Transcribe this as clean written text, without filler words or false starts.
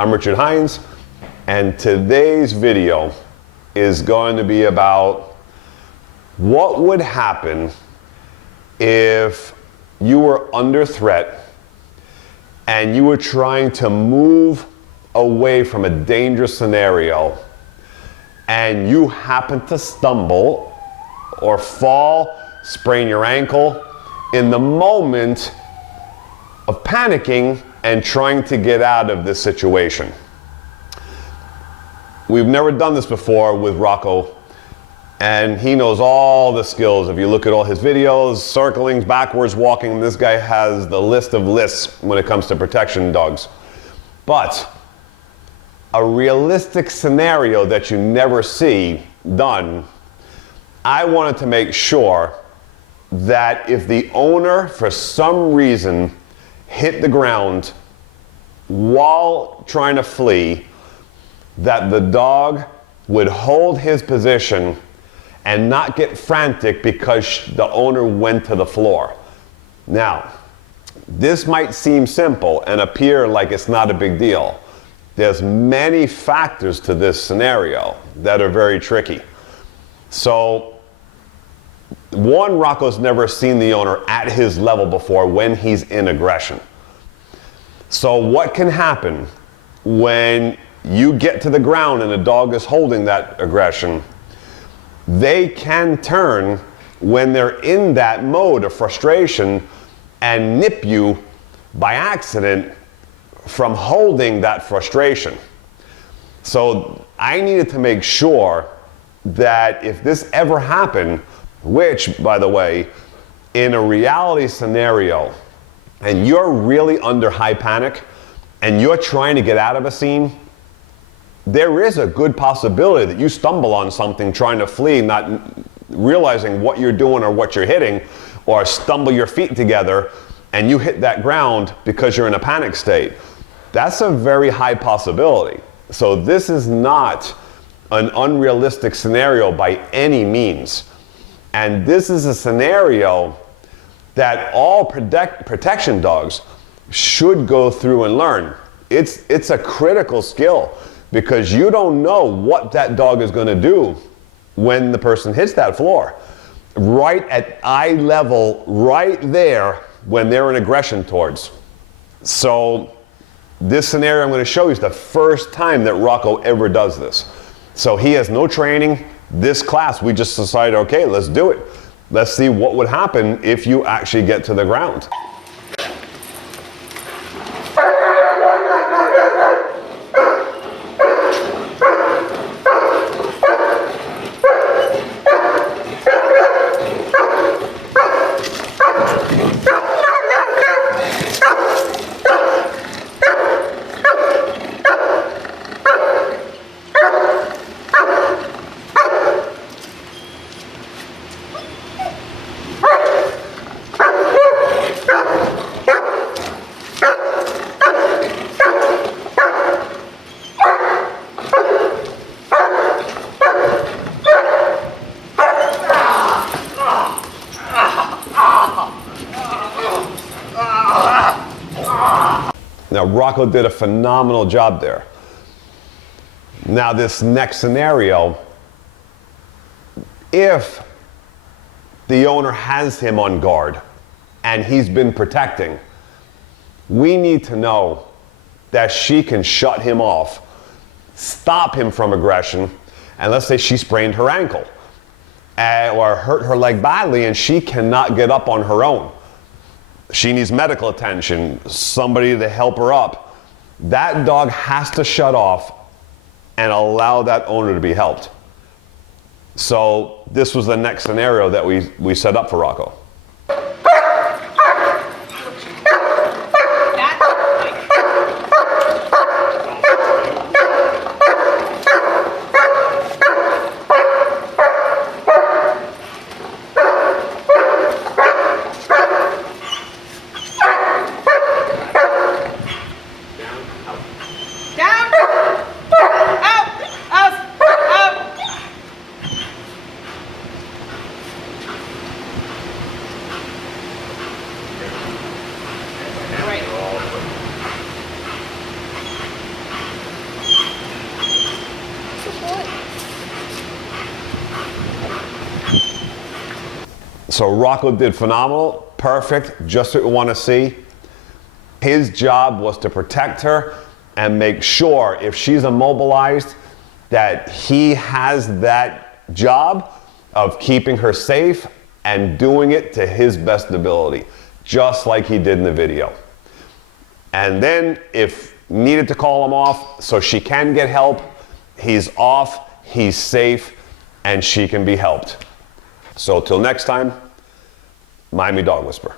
I'm Richard Heinz, and today's video is going to be about what would happen if you were under threat and you were trying to move away from a dangerous scenario and you happen to stumble or fall, sprain your ankle in the moment of panicking and trying to get out of this situation. We've never done this before with Rocco, and he knows all the skills. If you look at all his videos, circling, backwards walking, this guy has the list of lists when it comes to protection dogs. But a realistic scenario that you never see done, I wanted to make sure that if the owner, for some reason, hit the ground while trying to flee, that the dog would hold his position and not get frantic because the owner went to the floor. Now, this might seem simple and appear like it's not a big deal. There's many factors to this scenario that are very tricky. So, one, Rocco's never seen the owner at his level before when he's in aggression. So what can happen when you get to the ground and the dog is holding that aggression? They can turn when they're in that mode of frustration and nip you by accident from holding that frustration. So I needed to make sure that if this ever happened, which, by the way, in a reality scenario, and you're really under high panic, and you're trying to get out of a scene, there is a good possibility that you stumble on something trying to flee, not realizing what you're doing or what you're hitting, or stumble your feet together, and you hit that ground because you're in a panic state. That's a very high possibility. So this is not an unrealistic scenario by any means. And this is a scenario that all protection dogs should go through and learn. It's a critical skill because you don't know what that dog is going to do when the person hits that floor. Right at eye level, right there when they're in aggression towards. So this scenario I'm going to show you is the first time that Rocco ever does this. So he has no training. This class, we just decided, okay, let's do it. Let's see what would happen if you actually get to the ground. Now, Rocco did a phenomenal job there. Now, this next scenario, if the owner has him on guard and he's been protecting, we need to know that she can shut him off, stop him from aggression, and let's say she sprained her ankle or hurt her leg badly and she cannot get up on her own. She needs medical attention, somebody to help her up. That dog has to shut off and allow that owner to be helped. So this was the next scenario that we set up for Rocco. So Rocco did phenomenal, perfect, just what we want to see. His job was to protect her and make sure if she's immobilized that he has that job of keeping her safe and doing it to his best ability, just like he did in the video. And then if needed to call him off so she can get help, he's off, he's safe, and she can be helped. So till next time, Miami Dog Whisperer.